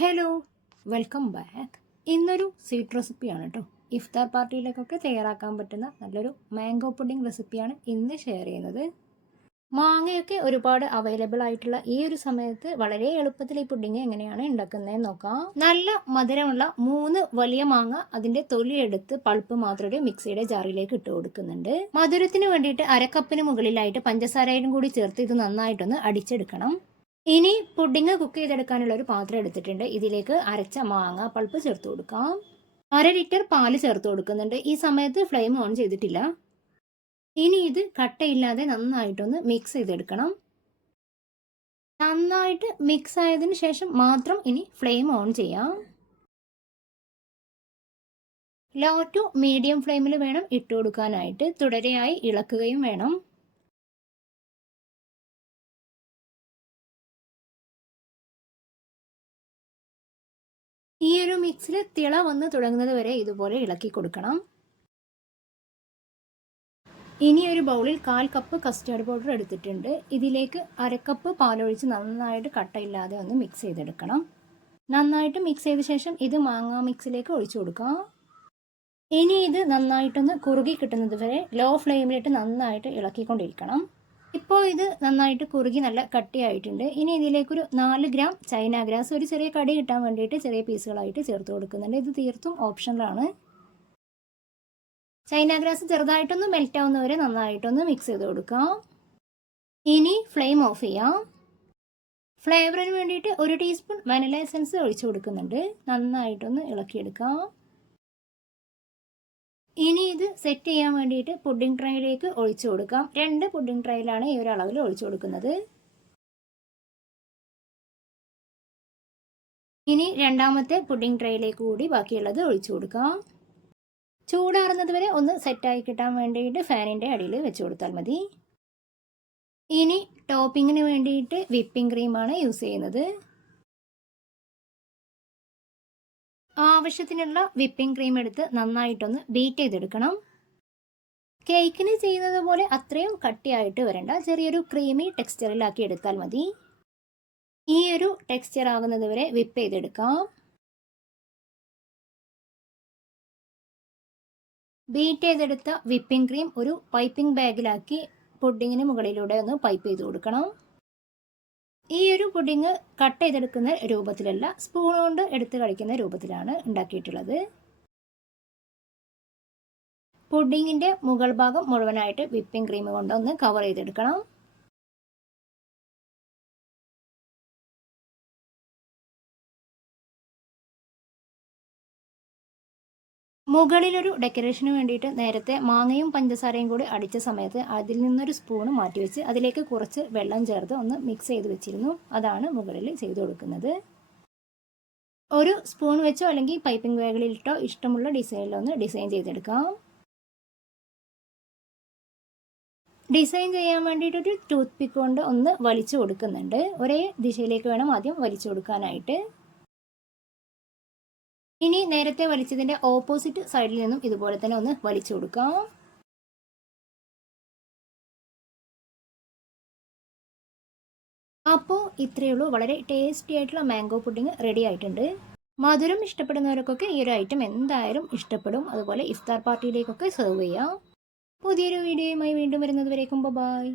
Hello welcome back ഇന്നൊരു sweet റെസിപ്പിയാണ് കേട്ടോ ഇഫ്താർ പാർട്ടിയിലേക്കൊക്കെ തയ്യാറാക്കാൻ പറ്റുന്ന നല്ലൊരു മാംഗോ പുഡിംഗ് റെസിപ്പിയാണ് ഇന്ന് ഷെയർ ചെയ്യുന്നത്. മാങ്ങയൊക്കെ ഒരുപാട് അവൈലബിൾ ആയിട്ടുള്ള ഈ ഒരു സമയത്ത് വളരെ എളുപ്പത്തിൽ ഈ പുഡിംഗ് എങ്ങനെയാണ് ഉണ്ടാക്കുന്നതെന്ന് നോക്കാം. നല്ല മധുരമുള്ള മൂന്ന് വലിയ മാങ്ങ അതിന്റെ തൊലി തൊലിയെടുത്ത് പൾപ്പ് മാത്രമേ മിക്സിയുടെ ജാറിലേക്ക് ഇട്ട് കൊടുക്കുന്നുണ്ട്. മധുരത്തിന് വേണ്ടിയിട്ട് അരക്കപ്പിന് മുകളിലായിട്ട് പഞ്ചസാരയും കൂടി ചേർത്ത് ഇത് നന്നായിട്ടൊന്ന് അടിച്ചെടുക്കണം. ഇനി പുഡിങ് കുക്ക് ചെയ്തെടുക്കാനുള്ള ഒരു പാത്രം എടുത്തിട്ടുണ്ട്. ഇതിലേക്ക് അരച്ച മാങ്ങ പൾപ്പ് ചേർത്ത് കൊടുക്കാം. അര ലിറ്റർ പാൽ ചേർത്ത് കൊടുക്കുന്നുണ്ട്. ഈ സമയത്ത് ഫ്ലെയിം ഓൺ ചെയ്തിട്ടില്ല. ഇനി ഇത് കട്ടയില്ലാതെ നന്നായിട്ടൊന്ന് മിക്സ് ചെയ്തെടുക്കണം. നന്നായിട്ട് മിക്സ് ആയതിനു ശേഷം മാത്രം ഇനി ഫ്ലെയിം ഓൺ ചെയ്യാം. ലോ ടു മീഡിയം ഫ്ലെയിമിൽ വേണം ഇട്ട് കൊടുക്കാനായിട്ട്. തുടരെയായി ഇളക്കുകയും വേണം. ഈ ഒരു മിക്സിൽ തിള വന്ന് തുടങ്ങുന്നത് വരെ ഇതുപോലെ ഇളക്കി കൊടുക്കണം. ഇനി ഒരു ബൗളിൽ കാൽ കപ്പ് കസ്റ്റേർഡ് പൗഡർ എടുത്തിട്ടുണ്ട്. ഇതിലേക്ക് അരക്കപ്പ് പാലൊഴിച്ച് നന്നായിട്ട് കട്ടയില്ലാതെ ഒന്ന് മിക്സ് ചെയ്തെടുക്കണം. നന്നായിട്ട് മിക്സ് ചെയ്ത ശേഷം ഇത് മാങ്ങാ മിക്സിലേക്ക് ഒഴിച്ചു കൊടുക്കാം. ഇനി ഇത് നന്നായിട്ടൊന്ന് കുറുകി കിട്ടുന്നത് വരെ ലോ ഫ്ലെയിമിലിട്ട് നന്നായിട്ട് ഇളക്കിക്കൊണ്ടിരിക്കണം. ഇപ്പോൾ ഇത് നന്നായിട്ട് കുറുകി നല്ല കട്ടിയായിട്ടുണ്ട്. ഇനി ഇതിലേക്കൊരു നാല് ഗ്രാം ചൈന ഗ്രാസ് ഒരു ചെറിയ കടി കിട്ടാൻ വേണ്ടിയിട്ട് ചെറിയ പീസുകളായിട്ട് ചേർത്ത് കൊടുക്കുന്നുണ്ട്. ഇത് തീർത്തും ഓപ്ഷണലാണ്. ചൈന ഗ്രാസ് ചെറുതായിട്ടൊന്ന് മെൽറ്റ് ആവുന്നവരെ നന്നായിട്ടൊന്ന് മിക്സ് ചെയ്ത് കൊടുക്കാം. ഇനി ഫ്ലെയിം ഓഫ് ചെയ്യാം. ഫ്ലേവറിന് വേണ്ടിയിട്ട് ഒരു ടീസ്പൂൺ വനില എസൻസ് ഒഴിച്ചു കൊടുക്കുന്നുണ്ട്. നന്നായിട്ടൊന്ന് ഇളക്കിയെടുക്കാം. ഇത് സെറ്റ് ചെയ്യാൻ വേണ്ടിയിട്ട് പുഡിംഗ് ട്രൈയിലേക്ക് ഒഴിച്ചു കൊടുക്കാം. രണ്ട് പുഡിംഗ് ട്രൈയിലാണ് ഈ ഒരു അളവിൽ ഒഴിച്ചു കൊടുക്കുന്നത്. ഇനി രണ്ടാമത്തെ പുഡിംഗ് ട്രൈയിലേക്ക് കൂടി ബാക്കിയുള്ളത് ഒഴിച്ചു കൊടുക്കാം. ചൂടാറുന്നത് വരെ ഒന്ന് സെറ്റായി കിട്ടാൻ വേണ്ടിയിട്ട് ഫാനിന്റെ അടിയിൽ വെച്ച് കൊടുത്താൽ മതി. ഇനി ടോപ്പിങ്ങിന് വേണ്ടിയിട്ട് വിപ്പിംഗ് ക്രീമാണ് യൂസ് ചെയ്യുന്നത്. ആവശ്യത്തിനുള്ള വിപ്പിംഗ് ക്രീം എടുത്ത് നന്നായിട്ടൊന്ന് ബീറ്റ് ചെയ്തെടുക്കണം. കേക്കിന് ചെയ്യുന്നത് പോലെ അത്രയും കട്ടിയായിട്ട് വരണ്ട. ചെറിയൊരു ക്രീമി ടെക്സ്ചറിലാക്കി എടുത്താൽ മതി. ഈ ഒരു ടെക്സ്ചർ ആകുന്നത് വരെ വിപ്പ് ചെയ്തെടുക്കാം. ബീറ്റ് ചെയ്തെടുത്ത വിപ്പിംഗ് ക്രീം ഒരു പൈപ്പിംഗ് ബാഗിലാക്കി പുഡിങ്ങിന് മുകളിലൂടെ ഒന്ന് പൈപ്പ് ചെയ്ത് കൊടുക്കണം. ഈ ഒരു പുഡിങ് കട്ട് ചെയ്തെടുക്കുന്ന രൂപത്തിലല്ല സ്പൂൺ കൊണ്ട് എടുത്ത് കഴിക്കുന്ന രൂപത്തിലാണ് ഉണ്ടാക്കിയിട്ടുള്ളത്. പുഡിങ്ങിന്റെ മുകൾ ഭാഗം മുഴുവനായിട്ട് വിപ്പിംഗ് ക്രീം കൊണ്ടൊന്ന് കവർ ചെയ്തെടുക്കണം. മുകളിലൊരു ഡെക്കറേഷന് വേണ്ടിയിട്ട് നേരത്തെ മാങ്ങയും പഞ്ചസാരയും കൂടി അടിച്ച സമയത്ത് അതിൽ നിന്നൊരു സ്പൂണ് മാറ്റി വെച്ച് അതിലേക്ക് കുറച്ച് വെള്ളം ചേർത്ത് ഒന്ന് മിക്സ് ചെയ്ത് വെച്ചിരുന്നു. അതാണ് മുകളിൽ ചെയ്തു കൊടുക്കുന്നത്. ഒരു സ്പൂൺ വെച്ചോ അല്ലെങ്കിൽ പൈപ്പിംഗ് ബാഗിലിട്ടോ ഇഷ്ടമുള്ള ഡിസൈനിലൊന്ന് ഡിസൈൻ ചെയ്തെടുക്കാം. ഡിസൈൻ ചെയ്യാൻ വേണ്ടിയിട്ടൊരു ടൂത്ത് പിക്ക് കൊണ്ട് ഒന്ന് വലിച്ചു കൊടുക്കുന്നുണ്ട്. ഒരേ ദിശയിലേക്ക് വേണം ആദ്യം വലിച്ചു കൊടുക്കാനായിട്ട്. ഇനി നേരത്തെ വലിച്ചതിന്റെ ഓപ്പോസിറ്റ് സൈഡിൽ നിന്നും ഇതുപോലെ തന്നെ ഒന്ന് വലിച്ചു കൊടുക്കാം. അപ്പോൾ ഇത്രയേ ഉള്ളൂ. വളരെ ടേസ്റ്റി ആയിട്ടുള്ള മാംഗോ പുഡിംഗ് റെഡി ആയിട്ടുണ്ട്. മധുരം ഇഷ്ടപ്പെടുന്നവർക്കൊക്കെ ഈ ഒരു ഐറ്റം എന്തായാലും ഇഷ്ടപ്പെടും. അതുപോലെ ഇഫ്താർ പാർട്ടിയിലേക്കൊക്കെ സെർവ് ചെയ്യാം. പുതിയൊരു വീഡിയോയുമായി വീണ്ടും വരുന്നത് വരേക്കും. ബൈ